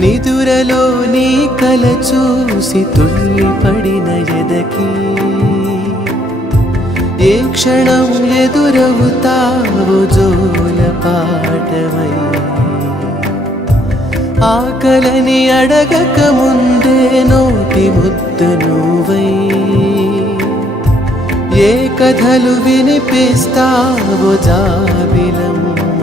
నిదురలో నీ కల చూసి తుళ్ళిపడిన ఎదకి ఏ క్షణం ఎదురవుతావో జోల పాటవై ఆకలని అడగక ముందే నోటి ముద్ద నువ్వై ఏ కథలు వినిపిస్తావో జాబిలమ్మ